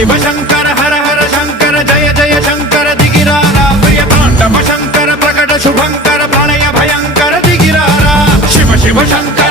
शिव शंकर हर हर शंकर जय जय शंकर दिगिरारा प्रिय तांडव शंकर प्रकट शुभंकर प्रलय भयंकर दिगिरारा शिव शिव शंकर